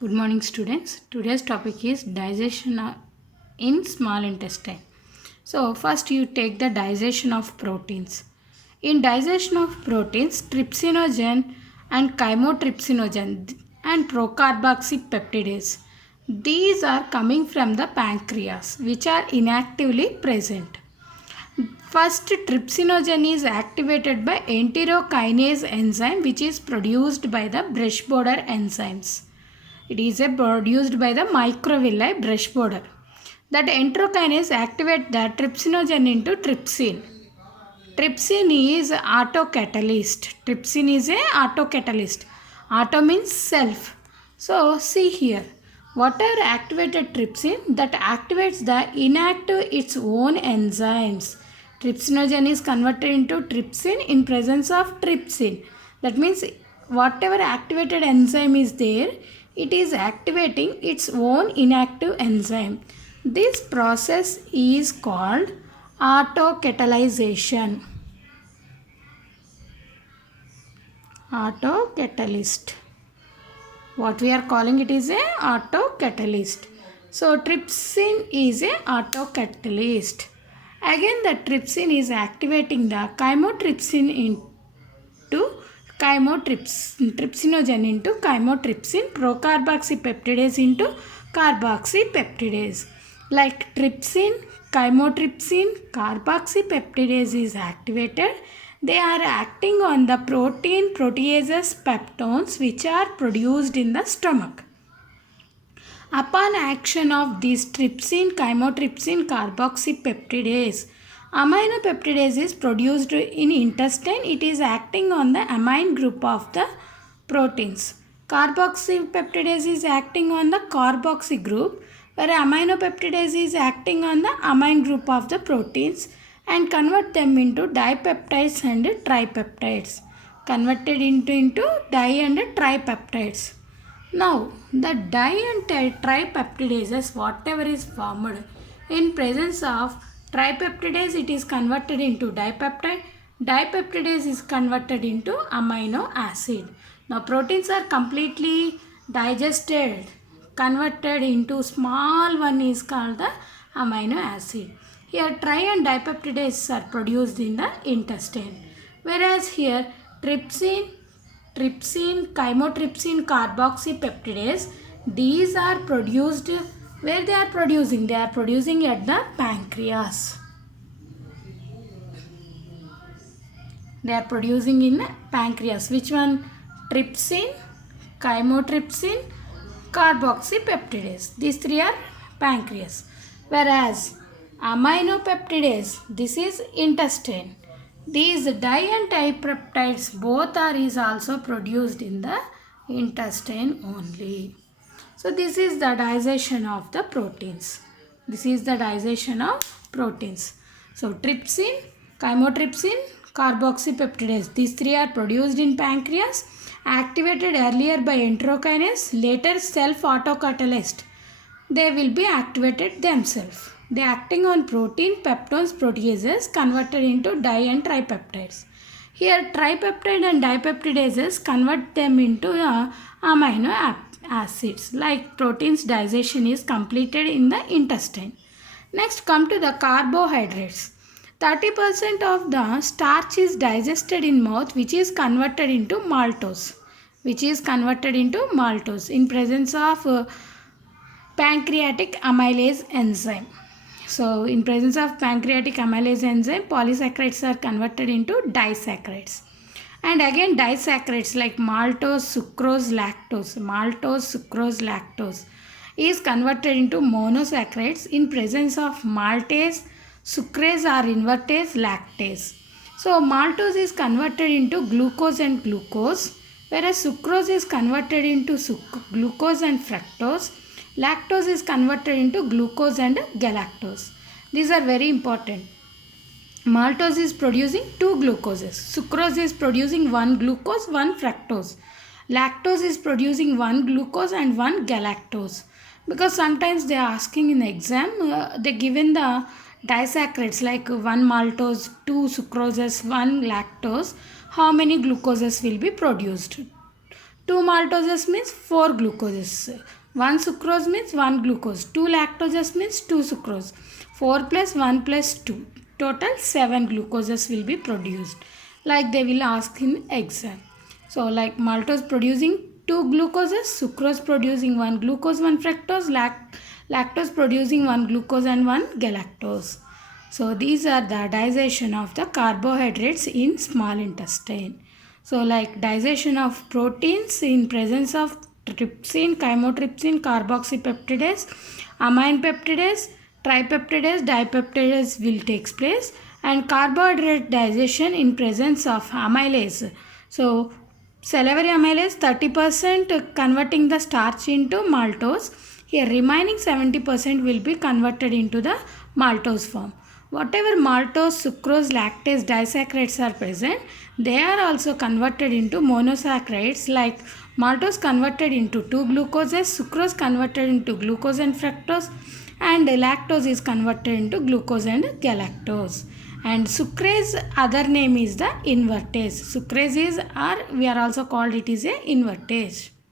Good morning, students. Today's topic is digestion in small intestine. So, first you take the digestion of proteins. In digestion of proteins, trypsinogen and chymotrypsinogen and procarboxypeptidase. These are coming from the pancreas, which are inactively present. First, trypsinogen is activated by enterokinase enzyme, which is produced by the brush border enzymes. It is produced by the microvilli brush border. That enterokinase activate the trypsinogen into trypsin. Trypsin is autocatalyst. Trypsin is a autocatalyst. Auto means self. So see here. Whatever activated trypsin that activates the inactive its own enzymes. Trypsinogen is converted into trypsin in presence of trypsin. That means whatever activated enzyme is there, it is activating its own inactive enzyme. This process is called autocatalyzation. Autocatalyst. What we are calling it is a autocatalyst. So trypsin is a autocatalyst. Again the trypsin is activating the chymotrypsin into trypsinogen into chymotrypsin, procarboxypeptidase into carboxypeptidase. Like trypsin, chymotrypsin, carboxypeptidase is activated. They are acting on the protein proteases peptones which are produced in the stomach. Upon action of these trypsin, chymotrypsin, carboxypeptidase, aminopeptidase is produced in intestine. It is acting on the amine group of the proteins. Carboxypeptidase is acting on the carboxy group, where aminopeptidase is acting on the amine group of the proteins and convert them into dipeptides and tripeptides. Converted into di and tripeptides. Now, the di and tripeptidases, whatever is formed in presence of tripeptidase, it is converted into dipeptide. Dipeptidase is converted into amino acid. Now, proteins are completely digested, converted into small one is called the amino acid. Here, tri and dipeptidases are produced in the intestine. Whereas here, trypsin, chymotrypsin, carboxypeptidase, these are produced where they are producing? They are producing at the pancreas. They are producing in the pancreas. Which one? Trypsin, chymotrypsin, carboxypeptidase. These three are pancreas. Whereas aminopeptidase, this is intestine. These di and tripeptides both are is also produced in the intestine only. So this is the digestion of the proteins. This is the digestion of proteins. So trypsin, chymotrypsin, carboxypeptidase. These three are produced in pancreas, activated earlier by enterokinase, later self-autocatalyzed. They will be activated themselves. They acting on protein, peptones, proteases converted into di and tripeptides. Here tripeptide and dipeptidases convert them into amino acids. Like proteins digestion is completed in the intestine. Next come to the carbohydrates. 30% of the starch is digested in mouth, which is converted into maltose. In presence of pancreatic amylase enzyme. So in presence of pancreatic amylase enzyme, polysaccharides are converted into disaccharides. And again disaccharides like maltose, sucrose, lactose is converted into monosaccharides in presence of maltase, sucrase or invertase, lactase. So maltose is converted into glucose and glucose, whereas sucrose is converted into glucose and fructose. Lactose is converted into glucose and galactose. These are very important. Maltose is producing two glucoses. Sucrose is producing one glucose, one fructose. Lactose is producing one glucose and one galactose. Because sometimes they are asking in the exam, they given the disaccharides like one maltose, two sucroses, one lactose. How many glucoses will be produced? 2 maltoses means 4 glucoses. 1 sucrose means 1 glucose. 2 lactoses means 2 sucrose. 4 plus 1 plus 2. Total 7 glucoses will be produced. Like they will ask in exam. So like maltose producing 2 glucoses, sucrose producing 1 glucose, 1 fructose, lactose producing 1 glucose and 1 galactose. So these are the digestion of the carbohydrates in small intestine. So like digestion of proteins in presence of trypsin, chymotrypsin, carboxypeptidase, amine peptidase, tripeptidase, dipeptidase will take place, and carbohydrate digestion in presence of amylase. So salivary amylase 30% converting the starch into maltose. Here remaining 70% will be converted into the maltose form. Whatever maltose, sucrose, lactase, disaccharides are present, they are also converted into monosaccharides, like maltose converted into 2 glucoses, sucrose converted into glucose and fructose, and lactose is converted into glucose and galactose. And sucrase, other name is the invertase. Sucrase is, or we are also called it is a invertase.